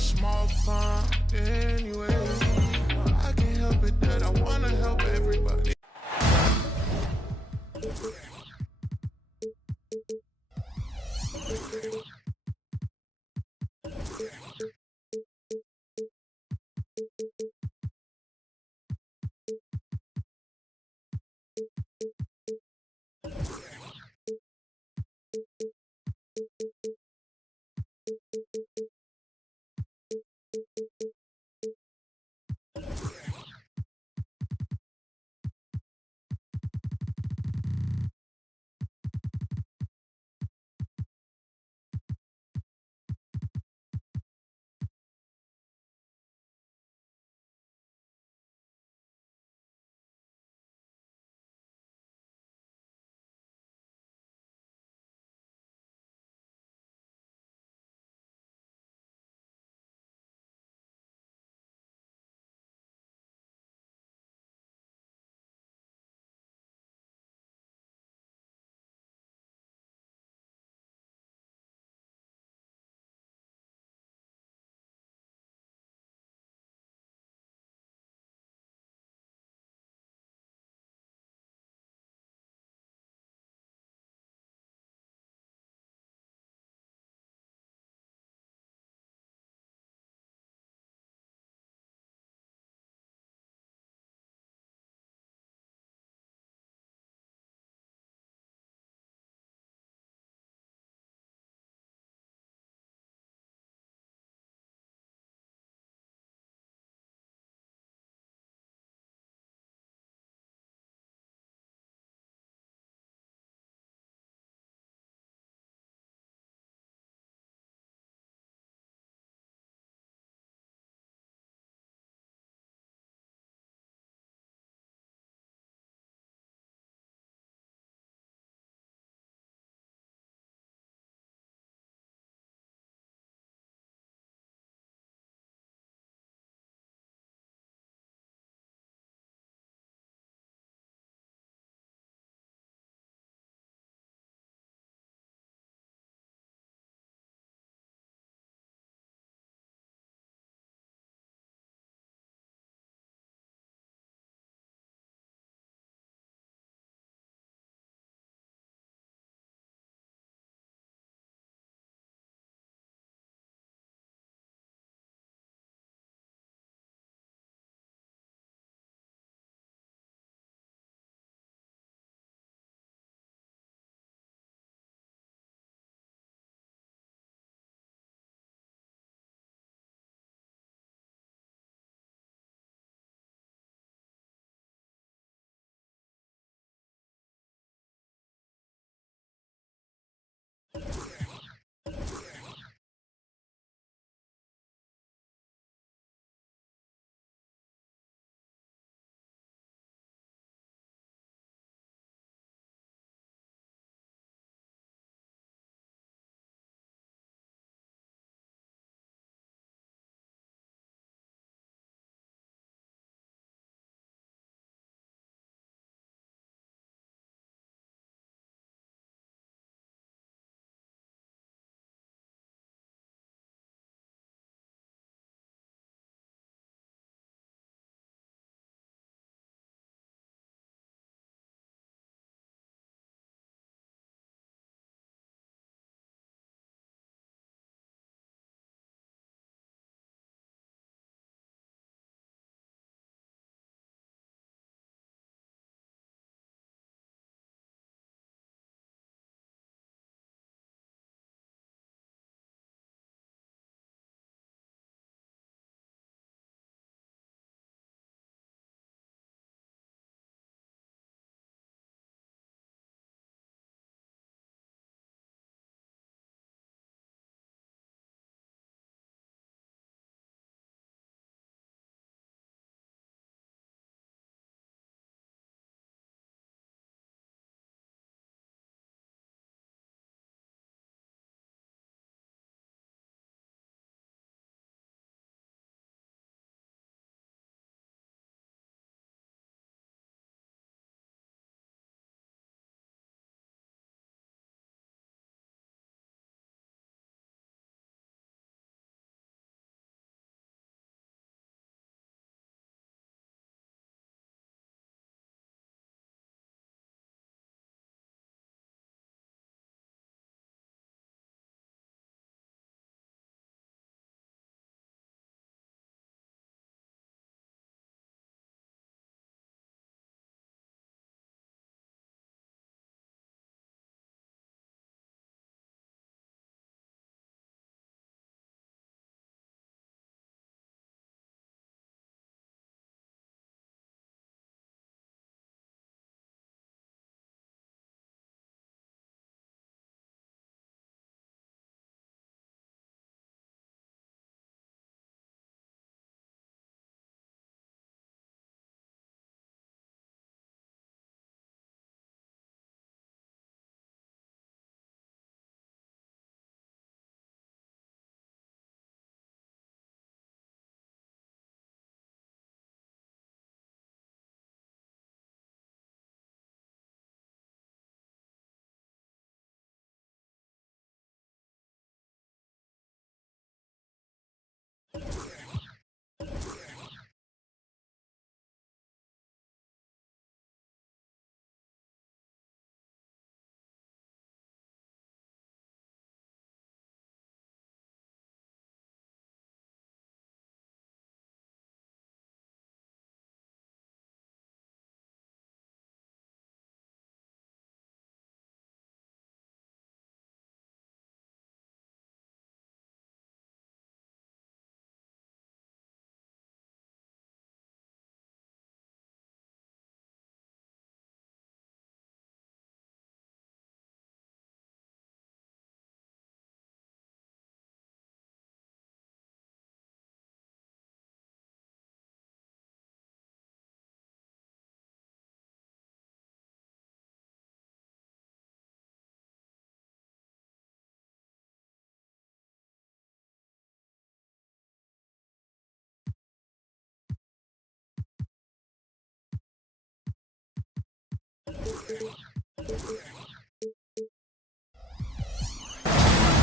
small pond anyway. I can't help it that I wanna help everybody.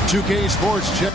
2K Sports check.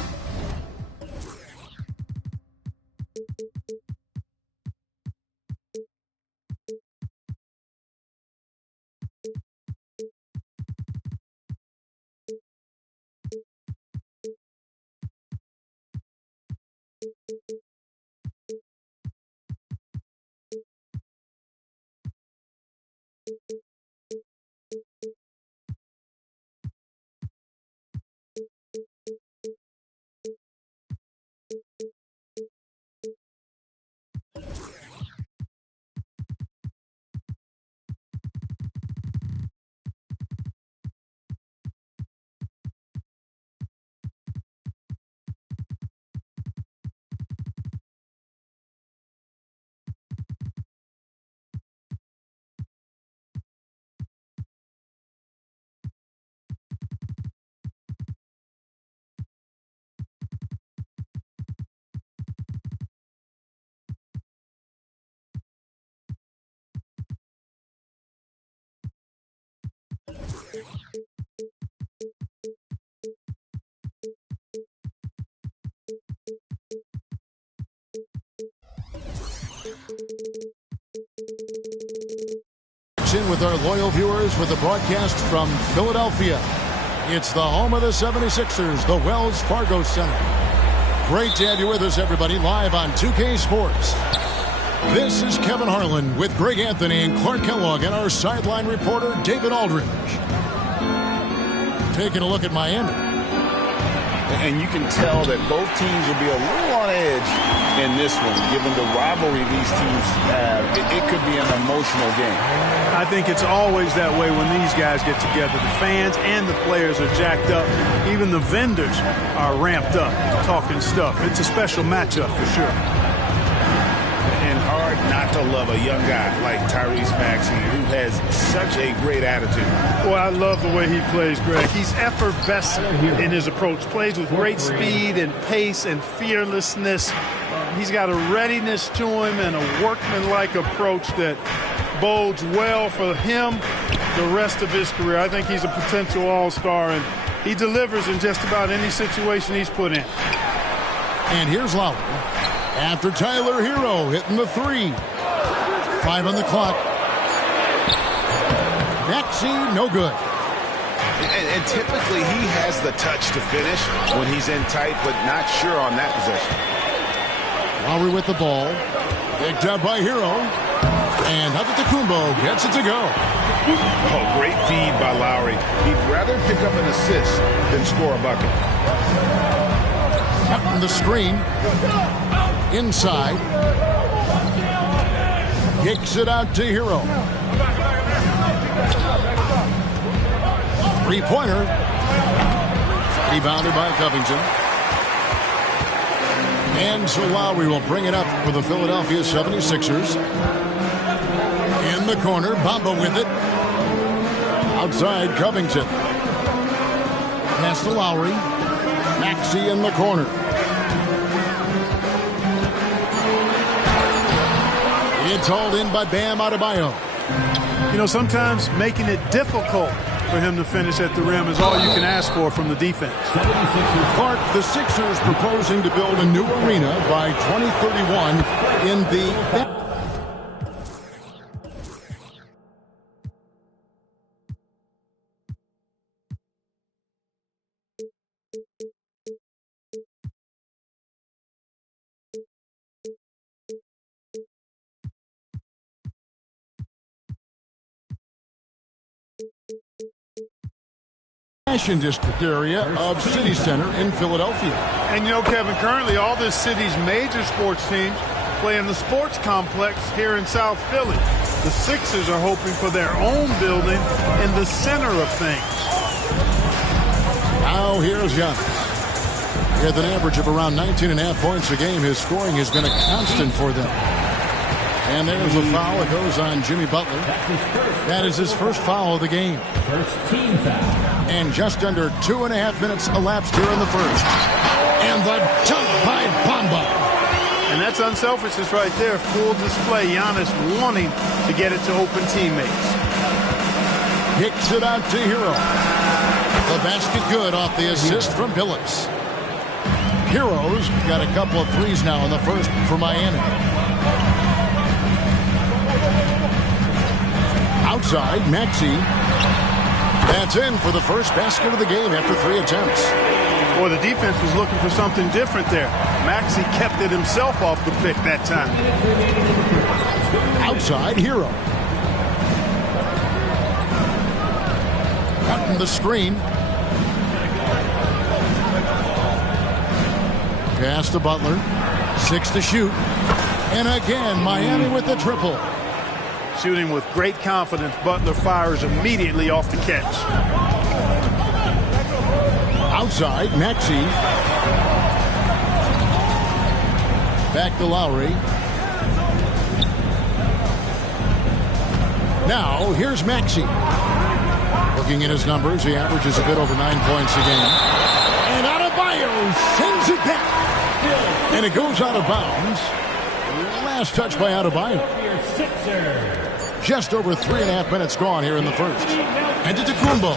In with our loyal viewers with the broadcast from Philadelphia. It's the home of the 76ers, the Wells Fargo Center. Great to have you with us, everybody, live on 2K Sports. This is Kevin Harlan with Greg Anthony and Clark Kellogg and our sideline reporter, David Aldridge. Taking a look at Miami. And you can tell that both teams will be a little on edge in this one, given the rivalry these teams have. It could be an emotional game. I think it's always that way when these guys get together. The fans and the players are jacked up. Even the vendors are ramped up, talking stuff. It's a special matchup for sure. And hard not to love a young guy like Tyrese Maxey, who has such a great attitude. Boy, I love the way he plays, Greg. He's effervescent in his approach. Plays with great speed and pace and fearlessness. He's got a readiness to him and a workmanlike approach that bodes well for him the rest of his career. I think he's a potential all-star, and he delivers in just about any situation he's put in. And here's Lowry. After Tyler Hero hitting the three. 5 on the clock. Maxey, no good. And typically he has the touch to finish when he's in tight, but not sure on that possession. Lowry with the ball. Picked up by Hero. And Antetokounmpo gets it to go. Oh, great feed by Lowry. He'd rather pick up an assist than score a bucket. Cutting the screen. Inside. Kicks it out to Hero. Three-pointer. Rebounded by Covington. And so Lowry will bring it up for the Philadelphia 76ers. In the corner, Bamba with it. Outside, Covington. Pass to Lowry. Maxey in the corner. It's hauled in by Bam Adebayo. You know, sometimes making it difficult for him to finish at the rim is all you can ask for from the defense. Clark, the Sixers proposing to build a new arena by 2031 in the... Fashion district area of City Center in Philadelphia. And you know, Kevin, currently all this city's major sports teams play in the sports complex here in South Philly. The Sixers are hoping for their own building in the center of things. Now here's Giannis. With an average of around 19.5 points a game, his scoring has been a constant for them. And there's a foul that goes on Jimmy Butler. That is his first foul of the game. First team foul. And just under 2.5 minutes elapsed here in the first. And the dunk by Bamba. And that's unselfishness right there. Full display. Giannis wanting to get it to open teammates. Kicks it out to Hero. The basket good off the assist from Billups. Hero's got a couple of threes now in the first for Miami. Outside, Maxey. That's in for the first basket of the game after 3 attempts. Boy, the defense was looking for something different there. Maxey kept it himself off the pick that time. Outside, Hero. Cutting the screen. Pass to Butler. 6 to shoot. And again, Miami with the triple. Shooting with great confidence, Butler fires immediately off the catch. Outside, Maxey. Back to Lowry. Now, here's Maxey. Looking at his numbers, he averages a bit over 9 points a game. And Adebayo sends it back. And it goes out of bounds. Last touch by Adebayo. Just over 3.5 minutes gone here in the first. And to Antetokounmpo.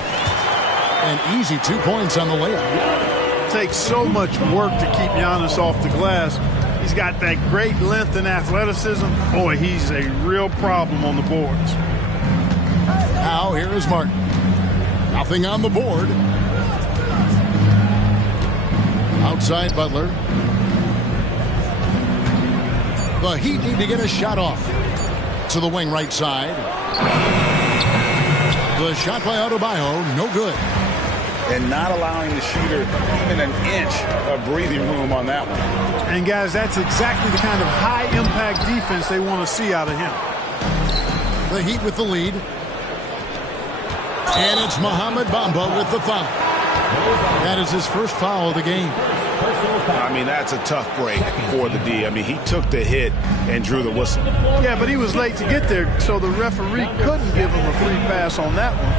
An easy 2 points on the layup. It takes so much work to keep Giannis off the glass. He's got that great length and athleticism. Boy, he's a real problem on the boards. Now here is Martin. Nothing on the board. Outside Butler. The Heat need to get a shot off. To the wing right side. The shot by Adebayo, no good. And not allowing the shooter even an inch of breathing room on that one. And guys, that's exactly the kind of high-impact defense they want to see out of him. The Heat with the lead. And it's Mohamed Bamba with the foul. That is his first foul of the game. I mean, that's a tough break for the D. I mean, he took the hit and drew the whistle. Yeah, but he was late to get there, so the referee couldn't give him a free pass on that one.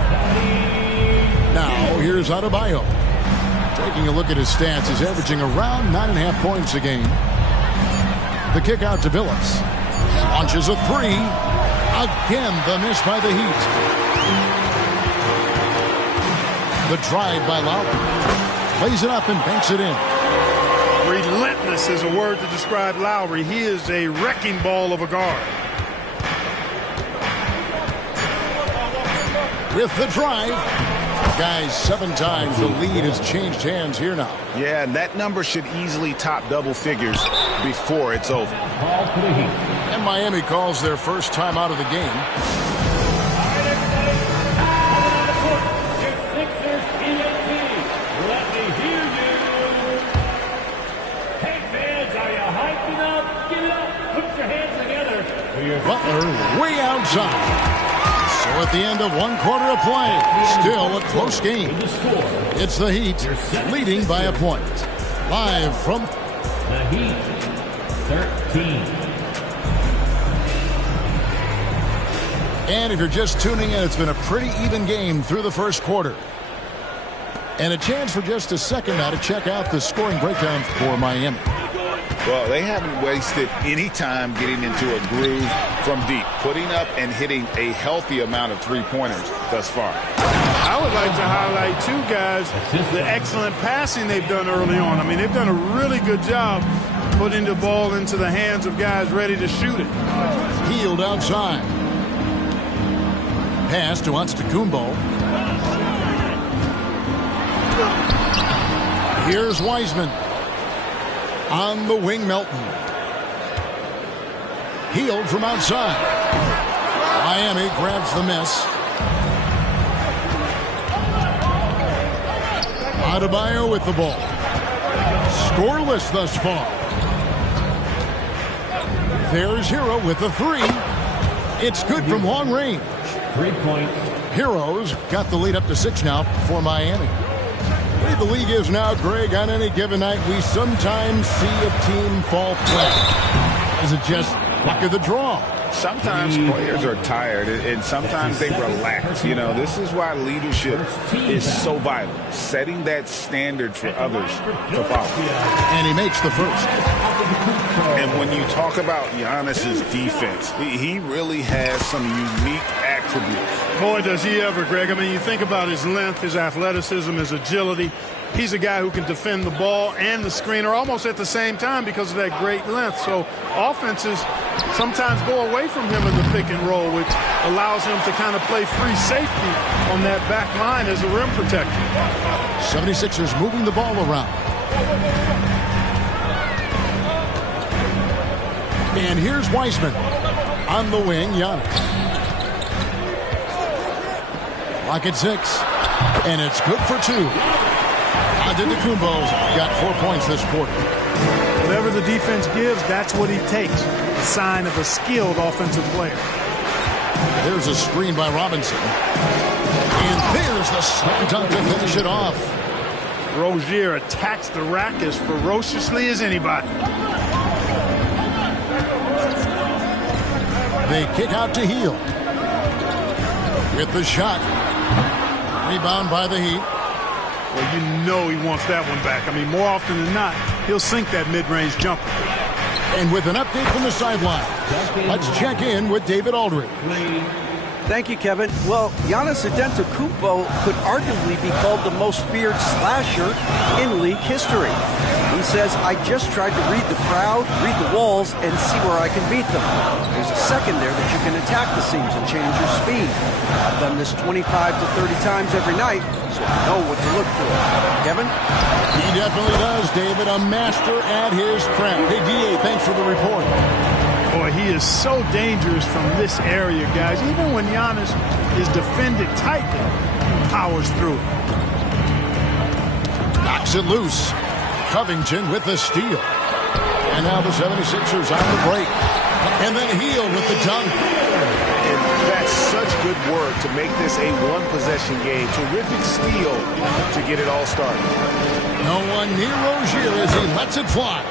Now, here's Adebayo. Taking a look at his stats, he's averaging around 9.5 points a game. The kick out to Billups. Launches a three. Again, the miss by the Heat. The drive by Lowry. Plays it up and banks it in. Relentless is a word to describe Lowry. He is a wrecking ball of a guard. With the drive. Guys, 7 times the lead has changed hands here now. Yeah, and that number should easily top double figures before it's over. And Miami calls their first time out of the game. Butler way outside. So at the end of 1 quarter of play, still a close game. It's the Heat leading by a point. Live from the Heat, 13. And if you're just tuning in, it's been a pretty even game through the first quarter. And a chance for just a second now to check out the scoring breakdown for Miami. Well, they haven't wasted any time getting into a groove from deep, putting up and hitting a healthy amount of three-pointers thus far. I would like to highlight, too, guys, the excellent passing they've done early on. I mean, they've done a really good job putting the ball into the hands of guys ready to shoot it. Hield outside. Pass to Antetokounmpo. Here's Wiseman. On the wing, Melton. Hield from outside. Miami grabs the miss. Adebayo with the ball. Scoreless thus far. There's Hero with the three. It's good from long range. 3 points. Hero's got the lead up to 6 now for Miami. The league is now, Greg, on any given night, we sometimes see a team fall flat. Is it just luck of the draw? Sometimes players are tired, and sometimes they relax. You know, this is why leadership is so vital, setting that standard for others to follow. And he makes the first. And when you talk about Giannis's defense, he really has some unique attributes. Boy, does he ever, Greg. I mean, you think about his length, his athleticism, his agility. He's a guy who can defend the ball and the screener almost at the same time because of that great length. So offenses sometimes go away from him in the pick and roll, which allows him to kind of play free safety on that back line as a rim protector. 76ers moving the ball around. And here's Wiseman. On the wing, Giannis. Lock at 6. And it's good for 2. Antetokounmpo's got 4 points this quarter. Whatever the defense gives, that's what he takes. A sign of a skilled offensive player. There's a screen by Robinson. And there's the slam dunk to finish it off. Rozier attacks the rack as ferociously as anybody. They kick out to Hield. With the shot. Rebound by the Heat. Well, you know he wants that one back. I mean, more often than not, he'll sink that mid-range jumper. And with an update from the sideline, let's check in with David Aldridge. Thank you, Kevin. Well, Giannis Antetokounmpo could arguably be called the most feared slasher in league history. He says, I just tried to read the crowd, read the walls, and see where I can beat them. There's a second there that you can attack the seams and change your speed. I've done this 25 to 30 times every night, so I know what to look for. Kevin? He definitely does, David. A master at his craft. Hey, D.A., thanks for the report. Boy, he is so dangerous from this area, guys. Even when Giannis is defended tightly, he powers through it. Knocks it loose. Covington with the steal. And now the 76ers on the break. And then Hield with the dunk. And that's such good work to make this a one-possession game. Terrific steal to get it all started. No one near Rozier as he lets it fly.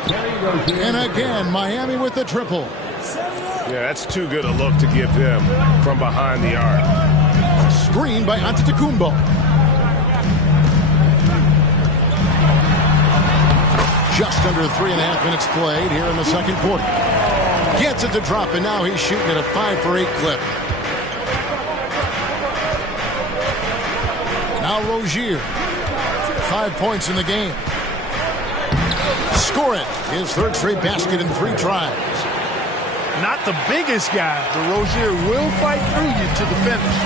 And again, Miami with the triple. Yeah, that's too good a look to give them from behind the arc. Screen by Antetokounmpo. Just under 3.5 minutes played here in the second quarter. Gets it to drop, and now he's shooting at a 5-for-8 clip. Now Rozier. 5 points in the game. Score it. His third straight basket in 3 tries. Not the biggest guy, but Rozier will fight through you to the finish.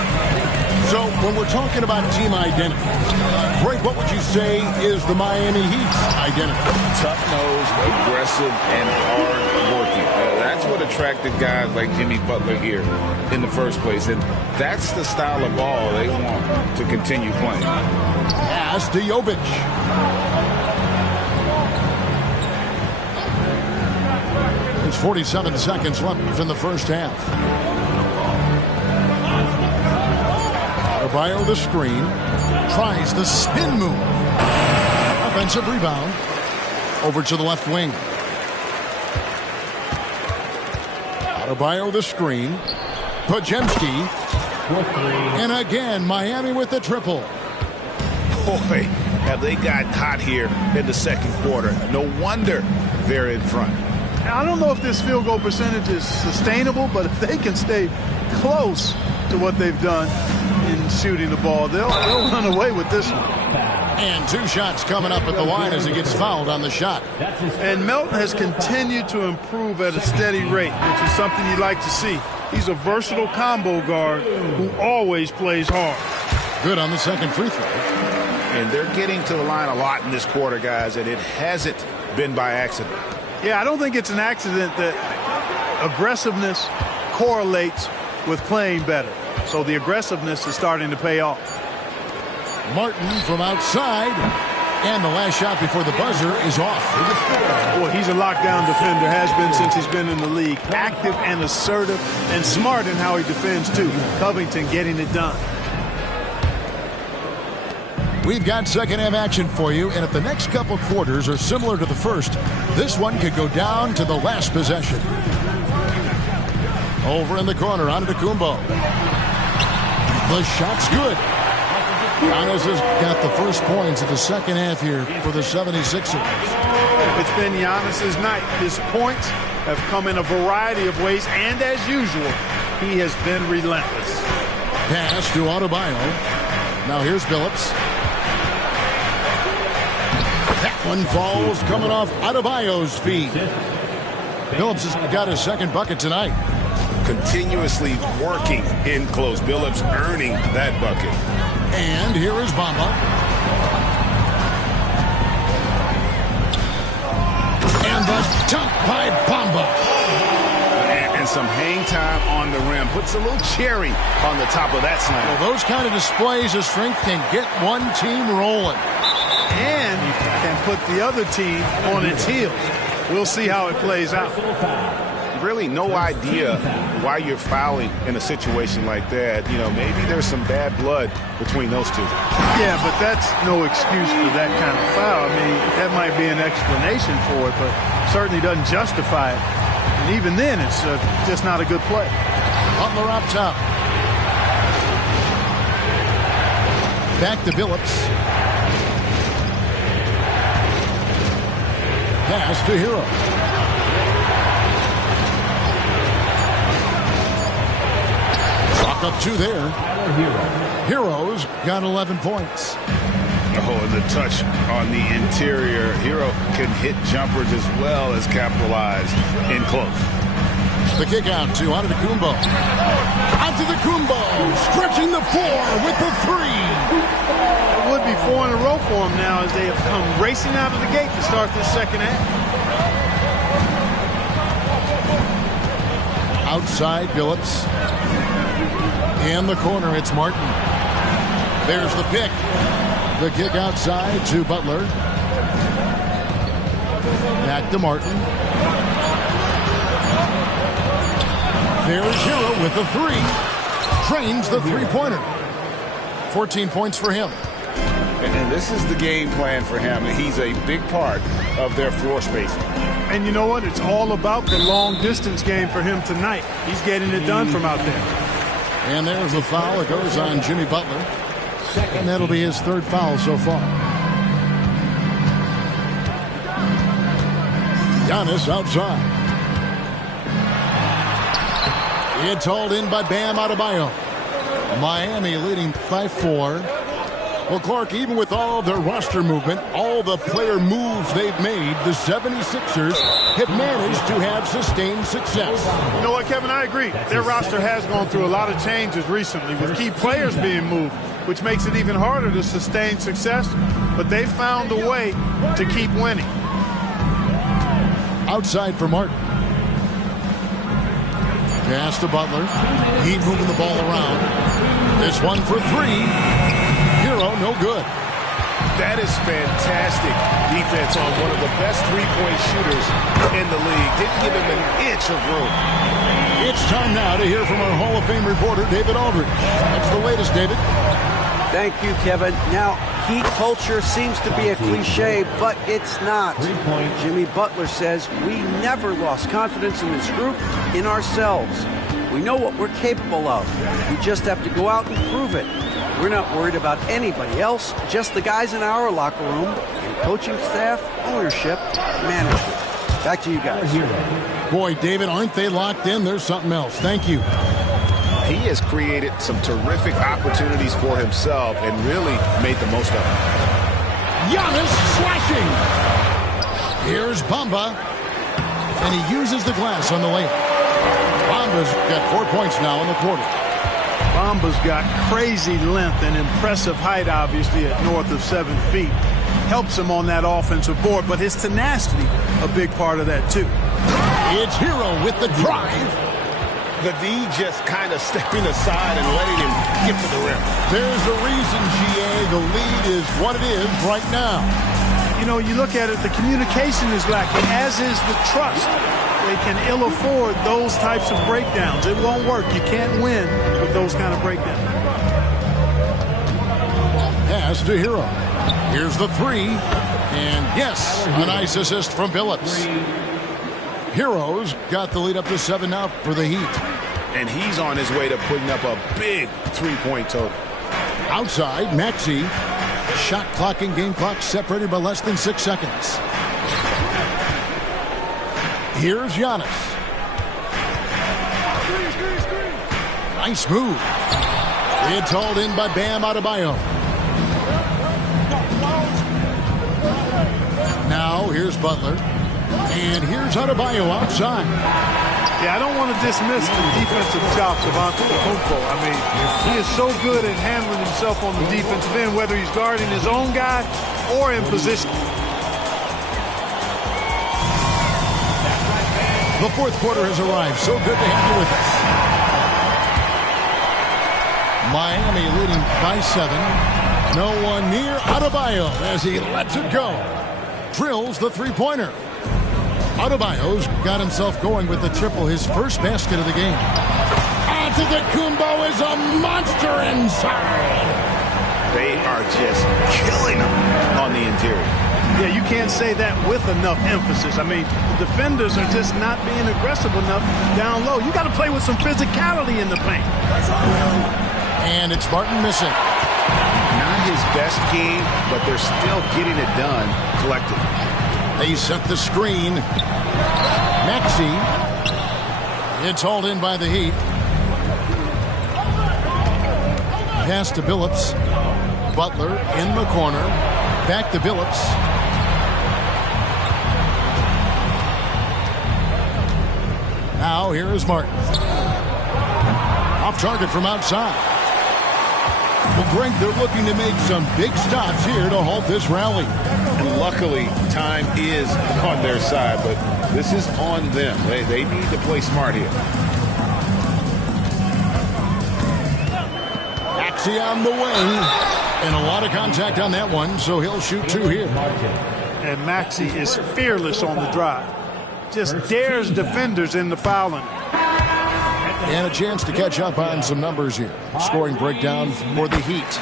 So when we're talking about team identity, Greg, what would you say is the Miami Heat's identity? Tough-nosed, aggressive, and hard-working. That's what attracted guys like Jimmy Butler here in the first place. And that's the style of ball they want to continue playing. Pass to Jovic. There's 47 seconds left in the first half. Adebayo the screen. Tries the spin move. Offensive rebound. Over to the left wing. Adebayo the screen. Podziemski. And again, Miami with the triple. Boy, have they gotten hot here in the second quarter. No wonder they're in front. I don't know if this field goal percentage is sustainable, but if they can stay close to what they've done in shooting the ball, they'll run away with this one. And 2 shots coming up at the line as he gets fouled on the shot. And Melton has continued to improve at a steady rate, which is something you like to see. He's a versatile combo guard who always plays hard. Good on the second free throw. And they're getting to the line a lot in this quarter, guys, and it hasn't been by accident. Yeah, I don't think it's an accident that aggressiveness correlates with playing better. So the aggressiveness is starting to pay off. Martin from outside. And the last shot before the buzzer is off. Boy, he's a lockdown defender, has been since he's been in the league. Active and assertive and smart in how he defends, too. Covington getting it done. We've got second half action for you, and if the next couple quarters are similar to the first, this one could go down to the last possession. Over in the corner, Antetokounmpo. The shot's good. Giannis has got the first points of the second half here for the 76ers. It's been Giannis's night. His points have come in a variety of ways, and as usual, he has been relentless. Pass to Adebayo. Now here's Billups. That one falls coming off Adebayo's feet. Billups has got his second bucket tonight. Continuously working in close. Billups earning that bucket. And here is Bamba. And the dunk by Bamba. And some hang time on the rim. Puts a little cherry on the top of that slam. Well, those kind of displays of strength can get one team rolling. And can put the other team on its heels. We'll see how it plays out. Really no idea why you're fouling in a situation like that. You know, maybe there's some bad blood between those two. Yeah, but that's no excuse for that kind of foul. I mean, that might be an explanation for it, but certainly doesn't justify it. And even then, it's just not a good play. Butler up top. Back to Billups. Pass to Hero. Chalk up two there. Hero's got 11 points. Oh, and the touch on the interior. Hero can hit jumpers as well as capitalize in close. The kick out to Antetokounmpo. Antetokounmpo stretching the floor with the three. It would be 4 in a row for him now as they have come racing out of the gate to start this second half. Outside Billups. In the corner, it's Martin. There's the pick. The kick outside to Butler. Back to Martin. There's Hero with the three. Trains the three-pointer. 14 points for him. And this is the game plan for him. He's a big part of their floor spacing. And you know what? It's all about the long-distance game for him tonight. He's getting it done from out there. And there's the foul. It goes on Jimmy Butler. And that'll be his third foul so far. Giannis outside. It's hauled in by Bam Adebayo. Miami leading by 4. Well, Clark, even with all their roster movement, all the player moves they've made, the 76ers have managed to have sustained success. You know what, Kevin? I agree. Their roster has gone through a lot of changes recently with key players being moved, which makes it even harder to sustain success. But they've found a way to keep winning. Outside for Martin. Pass to Butler. Heat moving the ball around. This one for three. Hero, no good. That is fantastic defense on one of the best three-point shooters in the league. Didn't give him an inch of room. It's time now to hear from our Hall of Fame reporter, David Aldridge. What's the latest, David? Thank you, Kevin. Now, Heat culture seems to be a cliche, but it's not. Jimmy Butler says we never lost confidence in this group, in ourselves. We know what we're capable of. We just have to go out and prove it. We're not worried about anybody else, just the guys in our locker room, and coaching staff, ownership, management. Back to you guys. Boy, David, aren't they locked in? There's something else. Thank you. He has created some terrific opportunities for himself and really made the most of it. Giannis slashing. Here's Bamba. And he uses the glass on the layup. Bamba's got 4 points now in the quarter. Bamba's got crazy length and impressive height, obviously, at north of 7 feet. Helps him on that offensive board, but his tenacity, a big part of that, too. It's Hero with the drive. The D just kind of stepping aside and letting him get to the rim. There's a reason, GA. The lead is what it is right now. You know, you look at it, the communication is lacking, as is the trust. They can ill afford those types of breakdowns. It won't work. You can't win with those kind of breakdowns. Pass to Hero. Here's the three. And yes, a nice assist from Billups. Hero's got the lead up to 7 now for the Heat. And he's on his way to putting up a big three-point total. Outside, Maxey. Shot clock and game clock separated by less than 6 seconds. Here's Giannis. Nice move. It's hauled in by Bam Adebayo. Now here's Butler. And here's Adebayo outside. Yeah, I don't want to dismiss the defensive chops of Antetokounmpo. I mean, he is so good at handling himself on the defensive end, whether he's guarding his own guy or in position. The fourth quarter has arrived. So good to have you with us. Miami leading by 7. No one near Adebayo as he lets it go. Drills the three-pointer. Adebayo's got himself going with the triple, his first basket of the game. Antetokounmpo is a monster inside. They are just killing him on the interior. Yeah, you can't say that with enough emphasis. I mean, the defenders are just not being aggressive enough down low. You got to play with some physicality in the paint. And it's Martin missing. Not his best game, but they're still getting it done collectively. They set the screen. Maxey. It's hauled in by the Heat. Pass to Billups. Butler in the corner. Back to Billups. Now here is Martin. Off target from outside. Well, Greg, they're looking to make some big stops here to halt this rally. And luckily, time is on their side, but this is on them. They need to play smart here. Maxey on the wing. And a lot of contact on that one, so he'll shoot 2 here. And Maxey is fearless on the drive. Just dares defenders in the fouling. And a chance to catch up on some numbers here. Scoring breakdown for the Heat.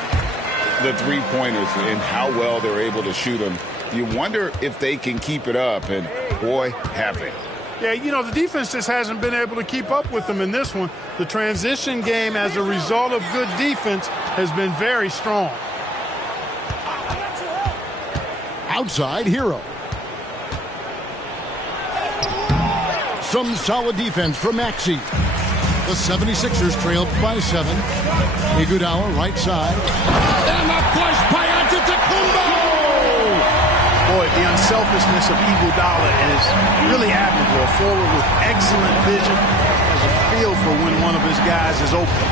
The three-pointers and how well they're able to shoot them. You wonder if they can keep it up, and boy, have they. Yeah, you know, the defense just hasn't been able to keep up with them in this one. The transition game, as a result of good defense, has been very strong. Outside, Hero. Some solid defense from Maxey. The 76ers trailed by 7. Iguodala right side. And a flush by Antetokounmpo! Boy, the unselfishness of Iguodala is really admirable. A forward with excellent vision, has a feel for when one of his guys is open.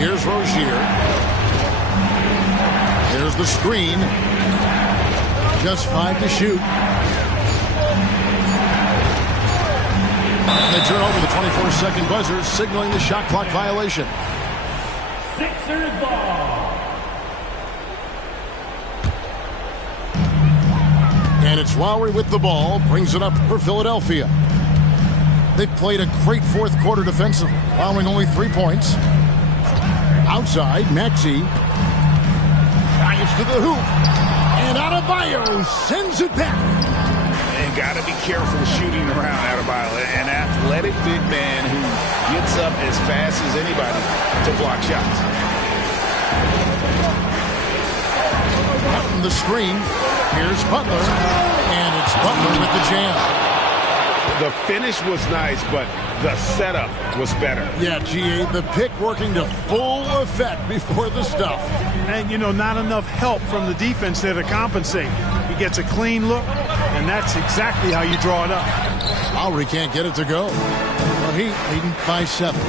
Here's Rozier. There's the screen. Just 5 to shoot. And they turn over the 24-second buzzer, signaling the shot clock violation. Sixers ball. And it's Lowry with the ball, brings it up for Philadelphia. They've played a great fourth quarter defensively, allowing only 3 points. Outside, Maxey drives to the hoop. And Adebayo sends it back. And got to be careful shooting around Adebayo. An athletic big man who gets up as fast as anybody to block shots. Cutting the screen. Here's Butler. And it's Butler with the jam. The finish was nice, but the setup was better. Yeah, GA, the pick working to full effect before the stuff. And, you know, not enough help from the defense there to compensate. He gets a clean look, and that's exactly how you draw it up. Lowry can't get it to go. The Heat leading by 7.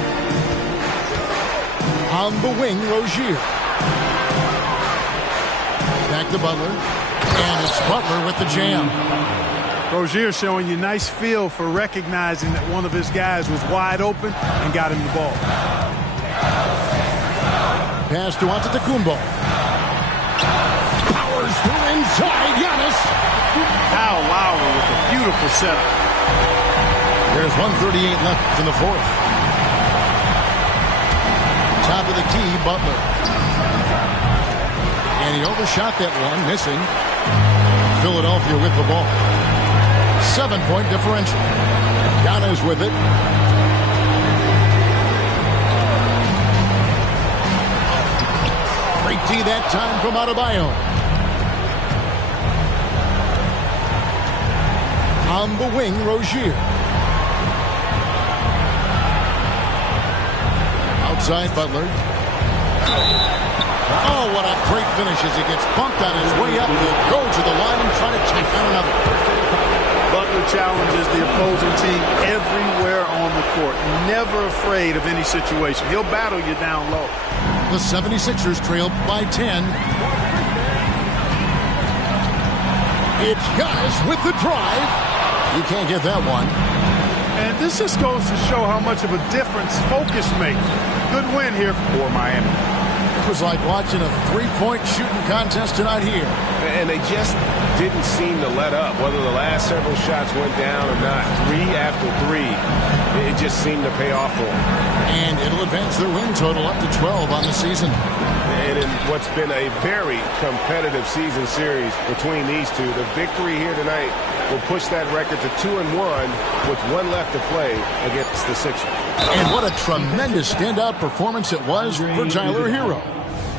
On the wing, Rozier. Back to Butler. And it's Butler with the jam. Rozier showing you nice feel for recognizing that one of his guys was wide open and got him the ball. Pass to Antetokounmpo. Powers through inside. Giannis. Kyle Lowry with a beautiful setup. There's 1:38 left in the fourth. Top of the key, Butler. And he overshot that one, missing. Philadelphia with the ball. 7-point differential. Giannis with it. Great D that time from Adebayo. On the wing, Rozier. right side, Butler. Oh, what a great finish as he gets bumped on his way up. He'll go to the line and try to check on another. Butler challenges the opposing team everywhere on the court. Never afraid of any situation. He'll battle you down low. The 76ers trail by 10. It's Giannis with the drive. You can't get that one. And this just goes to show how much of a difference focus makes. Good win here for Miami. It was like watching a three-point shooting contest tonight here. And they just didn't seem to let up, whether the last several shots went down or not. 3 after 3, it just seemed to pay off for them. And it'll advance their win total up to 12 on the season. And in what's been a very competitive season series between these two, the victory here tonight will push that record to 2-1 with 1 left to play against the Sixers. And what a tremendous standout performance it was for Tyler Hero.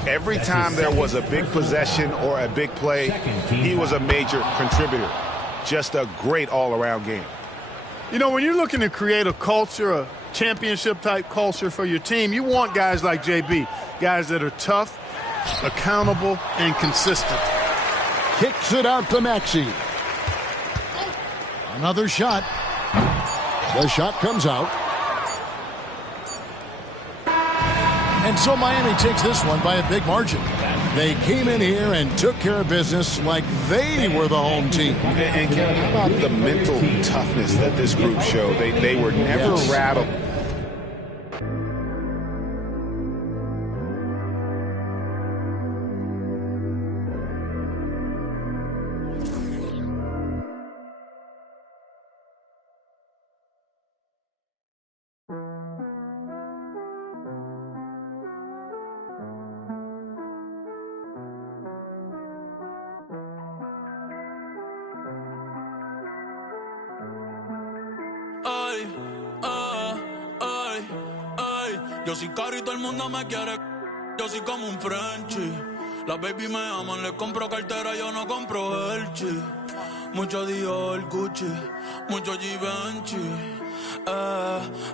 Every time there was a big possession or a big play, he was a major contributor. Just a great all-around game. You know, when you're looking to create a culture, a championship-type culture for your team, you want guys like JB, guys that are tough, accountable, and consistent. Kicks it out to Maxey. Another shot. The shot comes out. And so Miami takes this one by a big margin. They came in here and took care of business like they were the home team. And Kevin, how about the mental toughness that this group showed? They were never rattled. Yo soy caro y todo el mundo me quiere. Yo soy como un Frenchie. Las baby me aman, les compro cartera, yo no compro Elchi. Mucho Dior, Gucci, mucho Givenchy.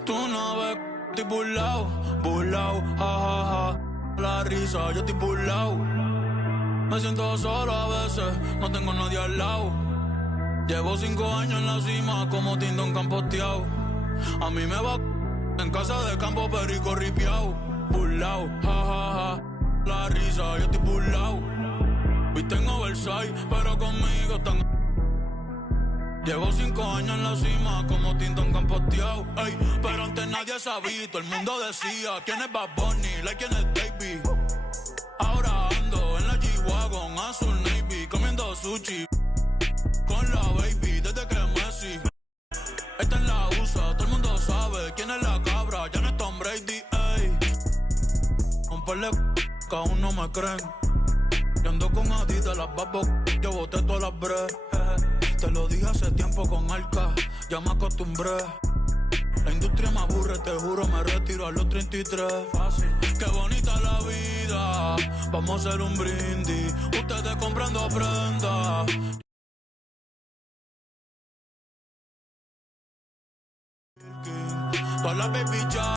Tú no ves, estoy burlao, ja, ja, ja. La risa, yo estoy burlao. Me siento solo a veces, no tengo nadie al lado. Llevo 5 años en la cima como Tindón campoteado. A mí me va en casa de campo perico ripiao. Burlao, ja, ja, ja. La risa, yo estoy burlao. Viste en Oversize, pero conmigo están. Llevo 5 años en la cima como Tindón campoteado. Ey, pero antes nadie sabía, todo el mundo decía quién es Bad Bunny, quién es Davey. Ahora ando en la G-Wagon, azul navy, comiendo sushi con la baby desde que Messi. Esta es la USA, todo el mundo sabe quién es la cabra, ya no es Tom Brady, ey. Un par de que aún no me creen. Yo ando con Adidas, las babos, yo boté todas las bre. Te lo dije hace tiempo con Arca, ya me acostumbré. La industria me aburre, te juro, me retiro a los 33. Fácil. Qué bonita la vida, vamos a hacer un brindis. Ustedes comprando prenda. Todas las baby ya